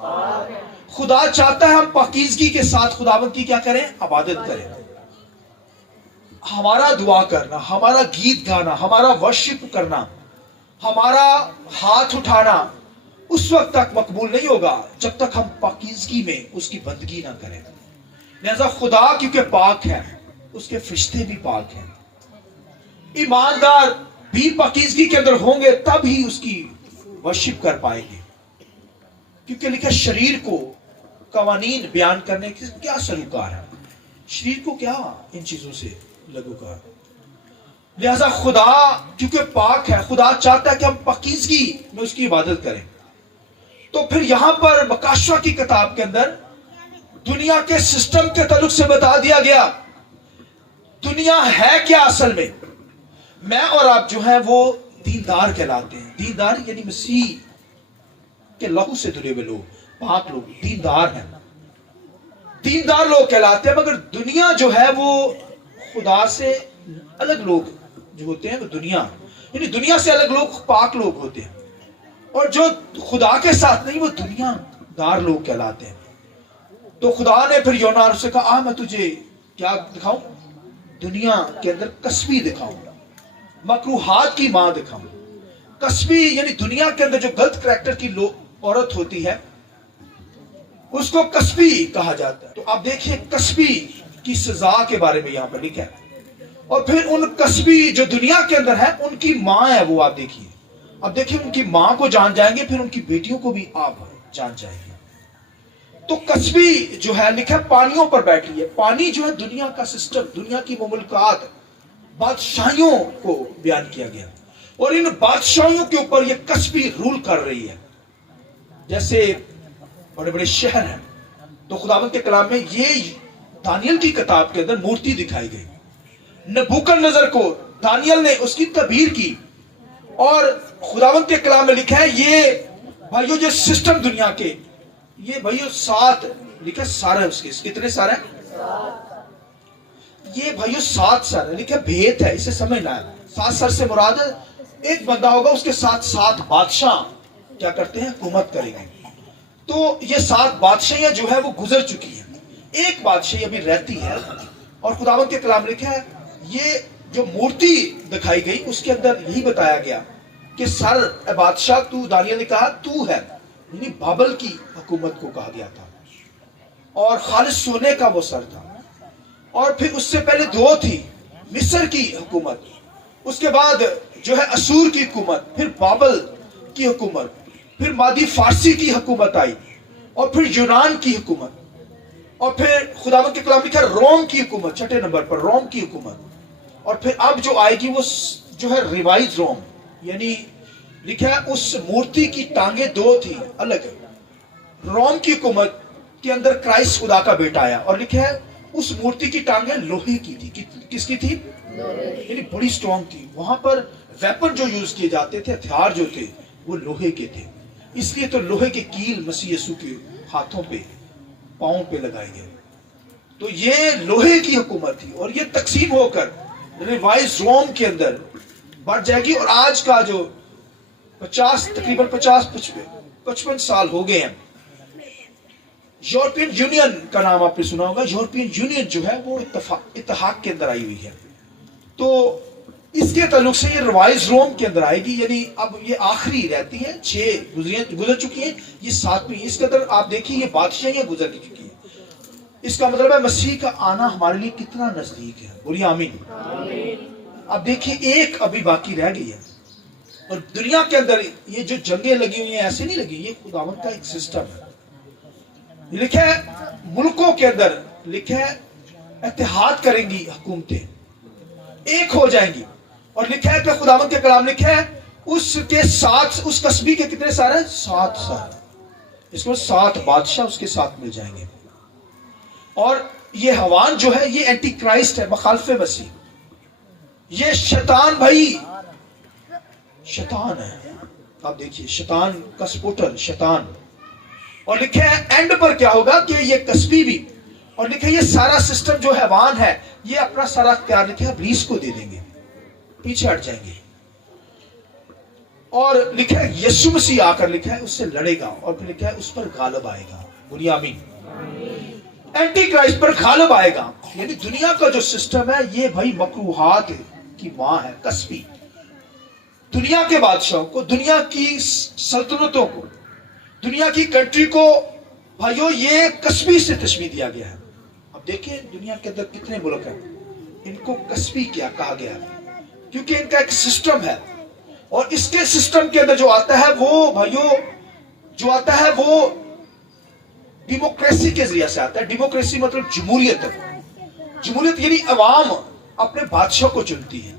خدا چاہتا ہے ہم پاکیزگی کے ساتھ خداوند کی کیا کریں؟ عبادت کریں. ہمارا دعا کرنا، ہمارا گیت گانا، ہمارا ورشپ کرنا، ہمارا ہاتھ اٹھانا اس وقت تک مقبول نہیں ہوگا جب تک ہم پاکیزگی میں اس کی بندگی نہ کریں. لہذا خدا کیونکہ پاک ہے، اس کے فرشتے بھی پاک ہیں. ایماندار بھی پاکیزگی کے اندر ہوں گے تب ہی اس کی ورشپ کر پائیں گے. کیونکہ لکھا شریر کو قوانین بیان کرنے کی کیا سلوکار ہے، شریر کو کیا ان چیزوں سے لگوکار. لہذا خدا کیونکہ پاک ہے، خدا چاہتا ہے کہ ہم پاکیزگی میں اس کی عبادت کریں. تو پھر یہاں پر مکاشوہ کی کتاب کے اندر دنیا کے سسٹم کے تعلق سے بتا دیا گیا دنیا ہے کیا اصل میں. میں اور آپ جو ہیں وہ دیندار کہلاتے ہیں. دیندار یعنی مسیح کے لہو سے دھلے ہوئے لوگ، پاک لوگ دیندار ہیں، دیندار لوگ کہلاتے ہیں. مگر دنیا جو ہے وہ خدا سے الگ لوگ جو ہوتے ہیں، وہ دنیا یعنی دنیا سے الگ لوگ پاک لوگ ہوتے ہیں، اور جو خدا کے ساتھ نہیں وہ دنیا دار لوگ کہلاتے ہیں. تو خدا نے پھر یونا سے کہا میں تجھے کیا دکھاؤں؟ دنیا کے اندر کسبی دکھاؤں، مکروہات کی ماں دکھاؤں. کسبی یعنی دنیا کے اندر جو غلط کریکٹر کی عورت ہوتی ہے اس کو کسبی کہا جاتا ہے. تو آپ دیکھیے کسبی کی سزا کے بارے میں یہاں پر لکھا ہے. اور پھر ان کسبی جو دنیا کے اندر ہے ان کی ماں ہے وہ آپ دیکھیے. اب دیکھیں ان کی ماں کو جان جائیں گے، پھر ان کی بیٹیوں کو بھی آپ جان جائیں گے. تو کسبی جو ہے لکھا پانیوں پر بیٹھی ہے. پانی جو ہے دنیا کا سسٹم، دنیا کی مملکات، بادشاہیوں کو بیان کیا گیا. اور ان بادشاہیوں کے اوپر یہ کسبی رول کر رہی ہے. جیسے بڑے بڑے شہر ہیں. تو خداوند کے کلام میں یہ دانیل کی کتاب کے اندر مورتی دکھائی گئی. نبوکدنضر کو دانیل نے اس کی تعبیر کی، اور خداوند کے کلام میں لکھا ہے یہ بھائیو جو سسٹم دنیا کے، یہ بھائیو 7 لکھا سارے اس کے کتنے سارے یہ بھائیو 7 سر لکھا بھید ہے، اسے سمجھنا ہے. 7 سر سے مراد ایک بندہ ہوگا، اس کے ساتھ 7 بادشاہ کیا کرتے ہیں؟ حکومت کریں گے. تو یہ 7 بادشاہیاں جو ہے وہ گزر چکی ہیں، ایک بادشاہی ابھی رہتی ہے. اور خداوند کے کلام لکھا ہے یہ جو مورتی دکھائی گئی اس کے اندر یہی بتایا گیا کہ سر بادشاہ تو، دانیل نے کہا تو ہے، یعنی بابل کی حکومت کو کہا گیا تھا، اور خالص سونے کا وہ سر تھا. اور پھر اس سے پہلے 2 تھی، مصر کی حکومت، اس کے بعد جو ہے اسور کی حکومت، پھر بابل کی حکومت، پھر مادی فارسی کی حکومت آئی، اور پھر یونان کی حکومت، اور پھر خداوند کے کلام لکھا روم کی حکومت 6 نمبر پر، روم کی حکومت. اور پھر اب جو آئے گی وہ جو ہے ریوائز روم، یعنی لکھا ہے اس مورتی کی ٹانگیں 2 تھی الگ. روم کی حکومت کے اندر کرائسٹ خدا کا بیٹا آیا، اور لکھا ہے اس مورتی کی ٹانگیں لوہے کی تھی. کس کی تھی؟ یعنی بڑی سٹرونگ تھی. وہاں پر ویپن جو یوز کیے جاتے تھے، ہتھیار جو تھے وہ لوہے کے تھے. اس لیے تو لوہے کے کیل مسیح یسوع کے ہاتھوں پہ، پاؤں پہ لگائے گئے. تو یہ لوہے کی حکومت تھی، اور یہ تقسیم ہو کر ریوائز روم کے اندر بڑھ جائے گی. اور آج کا جو 50 تقریباً 55 سال ہو گئے ہیں، یورپین یونین کا نام آپ نے سنا ہوگا. یورپین یونین جو ہے وہ اتحاد کے اندر آئی ہوئی ہے. تو اس کے تعلق سے یہ ریوائز روم کے اندر آئے گی، یعنی اب یہ آخری رہتی ہے. 6 گزر چکی ہیں، یہ 7ویں. اس کے اندر آپ دیکھیے یہ بادشاہیاں گزر چکی ہیں. اس کا مطلب ہے مسیح کا آنا ہمارے لیے کتنا نزدیک ہے. بولیے آمین. اب دیکھیے ایک ابھی باقی رہ گئی ہے. اور دنیا کے اندر یہ جو جنگیں لگی ہوئی ہیں ایسے نہیں لگی، یہ خداوند کا ایک سسٹم ہے. لکھا ہے ملکوں کے اندر لکھا ہے اتحاد کریں گی حکومتیں، ایک ہو جائیں گی. اور لکھا ہے کہ خداوند کے کلام لکھا ہے اس کے ساتھ اس قصبی کے کتنے سار ہیں؟ 7 سار. اس کو 7 بادشاہ اس کے ساتھ مل جائیں گے. اور یہ حوان جو ہے یہ اینٹی کرائسٹ ہے، مخالف مسیح. یہ شیطان بھائی شیطان ہے. آپ دیکھیے شیطان کا سپورٹر شیطان. اور لکھا ہے اینڈ پر کیا ہوگا کہ یہ کسبی بھی، اور لکھا ہے یہ سارا سسٹم جو حیوان ہے یہ اپنا سارا اختیار لکھا ہے ابلیس کو دے دیں گے، پیچھے ہٹ جائیں گے. اور لکھا ہے یسوع مسیح آ کر لکھا ہے اس سے لڑے گا اور پھر لکھا ہے اس پر غالب آئے گا. بولیے آمین. اینٹی کرائسٹ پر غالب آئے گا. یعنی دنیا کا جو سسٹم ہے یہ بھائی مکروہات کی ماں ہے, کسبی. دنیا کے بادشاہوں کو, دنیا کی سلطنتوں کو, دنیا کی کنٹری کو بھائیو یہ کسبی سے تشبیہ دیا گیا ہے. اب دیکھیں دنیا کے اندر کتنے ملک ہیں, ان کو کسبی کیا کہا گیا ہے کیونکہ ان کا ایک سسٹم ہے, اور اس کے سسٹم کے اندر جو آتا ہے وہ بھائیو جو آتا ہے وہ ڈیموکریسی کے ذریعے سے آتا ہے. ڈیموکریسی مطلب جمہوریت ہے. جمہوریت یعنی عوام اپنے بادشاہ کو چنتی ہے.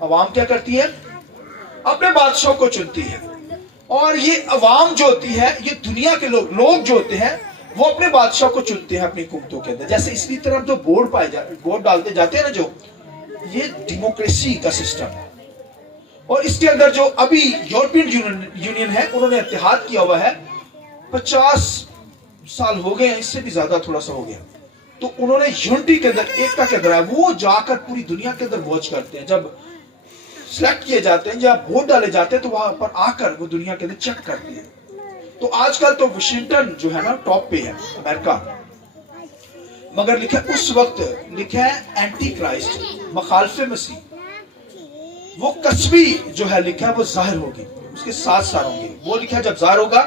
عوام کیا کرتی ہے؟ اپنے بادشاہ کو چنتی ہے. اور یہ عوام جو ہوتی ہے, یہ دنیا کے لوگ جو ہوتے ہیں وہ اپنے بادشاہ کو چنتے ہیں اپنی حکومتوں کے اندر. جیسے اسی طرح جو ووٹ ڈالتے جاتے ہیں نا, جو یہ ڈیموکریسی کا سسٹم ہے. اور اس کے اندر جو ابھی یورپین یونین ہے, انہوں نے اتحاد کیا ہوا ہے. 50 سال ہو گئے ہیں, اس سے بھی زیادہ تھوڑا سا ہو گیا. تو انہوں نے یونٹی کے اندر, ایکتا کے اندر ہے, وہ جا کر پوری دنیا کے اندر واچ کرتے ہیں. جب سلیکٹ کیے جاتے ہیں, جب ووٹ ڈالے جاتے ہیں, تو وہاں پر آ کر وہ دنیا کے اندر چیک کرتے ہیں. تو آج کل تو واشنگٹن جو ہے نا ٹاپ پہ ہے, امریکہ. مگر لکھا اس وقت لکھا ہے اینٹی کرائسٹ, مخالف مسیح, وہ کسبی جو ہے لکھا ہے وہ ظاہر ہوگی. اس کے 7 سال ہوں گے. وہ لکھا ہے جب ظاہر ہوگا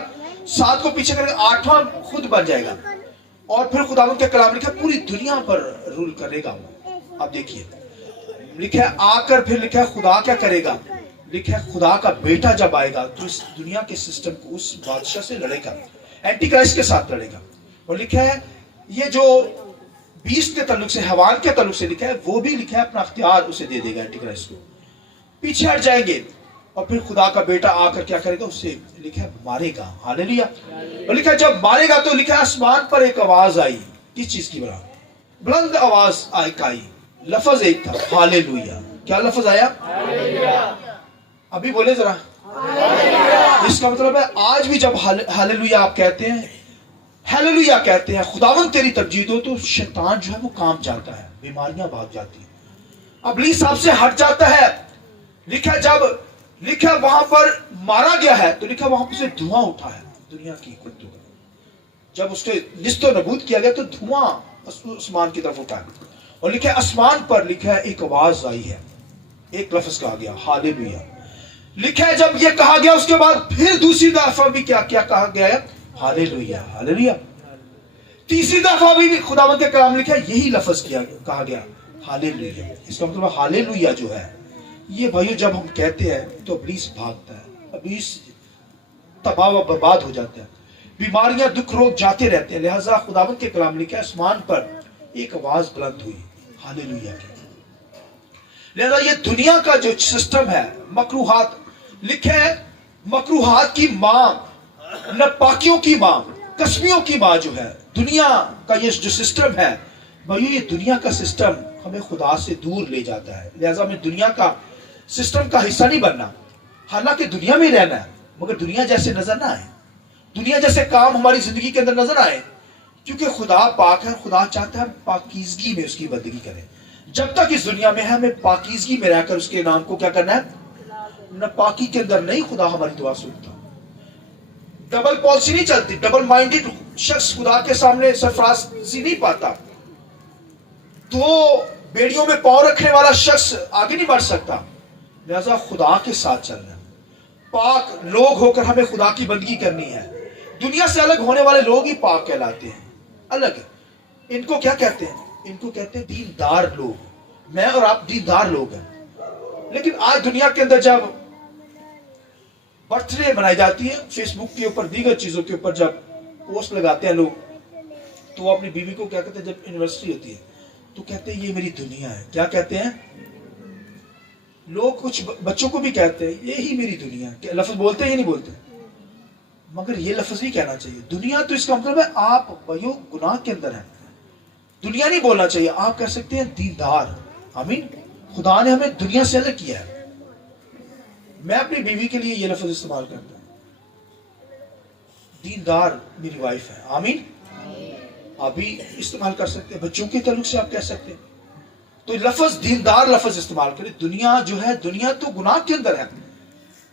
7 کو پیچھے کرے گا, 8واں خود بن جائے گا. اور پھر خداوند کے کلام لکھا ہے پوری دنیا پر رول کرے گا وہ. اب دیکھیے لکھا ہے آ کر پھر لکھا ہے خدا کیا کرے گا, لکھا ہے خدا کا بیٹا جب آئے گا تو اس دنیا کے سسٹم کو, اس بادشاہ سے لڑے گا, اینٹی کرائسٹ کے ساتھ لڑے گا. اور لکھا ہے یہ جو بیسٹ کے تعلق سے, حیوان کے تعلق سے لکھا ہے, وہ بھی لکھا ہے اپنا اختیار اسے دے دے گا اینٹی کرائسٹ کو. پیچھے ہٹ جائیں گے اور پھر خدا کا بیٹا آ کر کیا کرے گا, اسے لکھا ہے مارے گا. ہاللیلویا. اور لکھا ہے جب مارے گا تو لکھا ہے آسمان پر ایک آواز آئی. کس چیز کی بلند آواز آئی, لفظ ایک تھا, ہاللیلویا. کیا لفظ آیا؟ ابھی بولے ذرا. اس کا مطلب ہے آج بھی جب ہاللیلویا آپ کہتے ہیں, ہاللیلویا کہتے ہیں, خداوند تیری تمجید ہو, تو شیطان جو ہے وہ کام جاتا ہے, بیماریاں بھاگ جاتی ہیں, ابلیس آپ سے ہٹ جاتا ہے. لکھا جب لکھا وہاں پر مارا گیا ہے تو لکھا وہاں سے دھواں اٹھا ہے دنیا کی قدرت. جب اس کے نست و نبود کیا گیا تو دھواں آسمان کی طرف اٹھا ہے. اور لکھا آسمان پر لکھا ہے ایک آواز آئی ہے, ایک لفظ کہا گیا, ہاللیلویا. لکھا ہے جب یہ کہا گیا اس کے بعد پھر دوسری دفعہ بھی کیا کہا گیا ہے, ہاللیلویا ہاللیلویا. تیسری دفعہ بھی خداوند کے کلام لکھا ہے یہی لفظ کہا گیا, ہاللیلویا. اس کا مطلب ہاللیلویا جو ہے یہ بھائیو جب ہم کہتے ہیں تو ابلیس بھاگتا ہے, ابلیس تباہ و برباد ہو جاتا ہے, بیماریاں دکھ روگ جاتے رہتے ہیں. لہٰذا خداوند کے کلام لکھا ہے آسمان پر ایک آواز بلند ہوئی, ہاللیلویا کی. لہذا یہ دنیا کا جو سسٹم ہے, مکروہات, لکھا ہے مکروہات کی ماں, ناپاکیوں کی ماں, کسبیوں کی ماں جو ہے, دنیا کا یہ جو سسٹم ہے بھائیو, یہ دنیا کا سسٹم ہمیں خدا سے دور لے جاتا ہے. لہذا ہمیں دنیا کا سسٹم کا حصہ نہیں بننا. حالانکہ دنیا میں رہنا ہے, مگر دنیا جیسے نظر نہ آئے, دنیا جیسے کام ہماری زندگی کے اندر نظر آئے, کیونکہ خدا پاک ہے. خدا چاہتا ہے ہم پاکیزگی میں اس کی بندگی کریں. جب تک اس دنیا میں ہے ہمیں پاکیزگی میں رہ کر اس کے نام کو کیا کرنا ہے, ناپاکی کے اندر نہیں خدا ہماری دعا سنتا. ڈبل پالیسی نہیں چلتی. ڈبل مائنڈڈ شخص خدا کے سامنے سرفرازی نہیں پاتا. دو بیڑیوں میں پاؤں رکھنے والا شخص آگے نہیں بڑھ سکتا. لہذا خدا کے ساتھ چلنا ہے. پاک لوگ ہو کر ہمیں خدا کی بندگی کرنی ہے. دنیا سے الگ ہونے والے لوگ ہی پاک کہلاتے ہیں. الگ ان کو کیا کہتے ہیں, ان کو کہتے ہیں دیندار لوگ. میں اور آپ دیندار لوگ ہیں. لیکن آج دنیا کے اندر جب برتھ ڈے منائی جاتی ہے, فیس بک کے اوپر دیگر چیزوں کے اوپر جب پوسٹ لگاتے ہیں لوگ, تو وہ اپنی بیوی کو کیا کہتے ہیں, جب اینیورسری ہوتی ہے تو کہتے ہیں یہ میری دنیا ہے. کیا کہتے ہیں لوگ؟ کچھ بچوں کو بھی کہتے ہیں یہی میری دنیا ہے. لفظ بولتے ہیں یا نہیں بولتے؟ مگر یہ لفظ نہیں کہنا چاہیے. دنیا تو اس کا مطلب ہے آپ بھائیو گناہ کے اندر ہیں. دنیا نہیں بولنا چاہیے. آپ کہہ سکتے ہیں دیندار. آمین. خدا نے ہمیں دنیا سے الگ کیا ہے. میں اپنی بیوی کے لیے یہ لفظ استعمال کرتا ہوں, دیندار میری وائف ہے. آمین. آپ بھی استعمال کر سکتے ہیں. بچوں کے تعلق سے آپ کہہ سکتے ہیں. تو لفظ دیندار لفظ استعمال کریں. دنیا جو ہے, دنیا تو گناہ کے اندر ہے.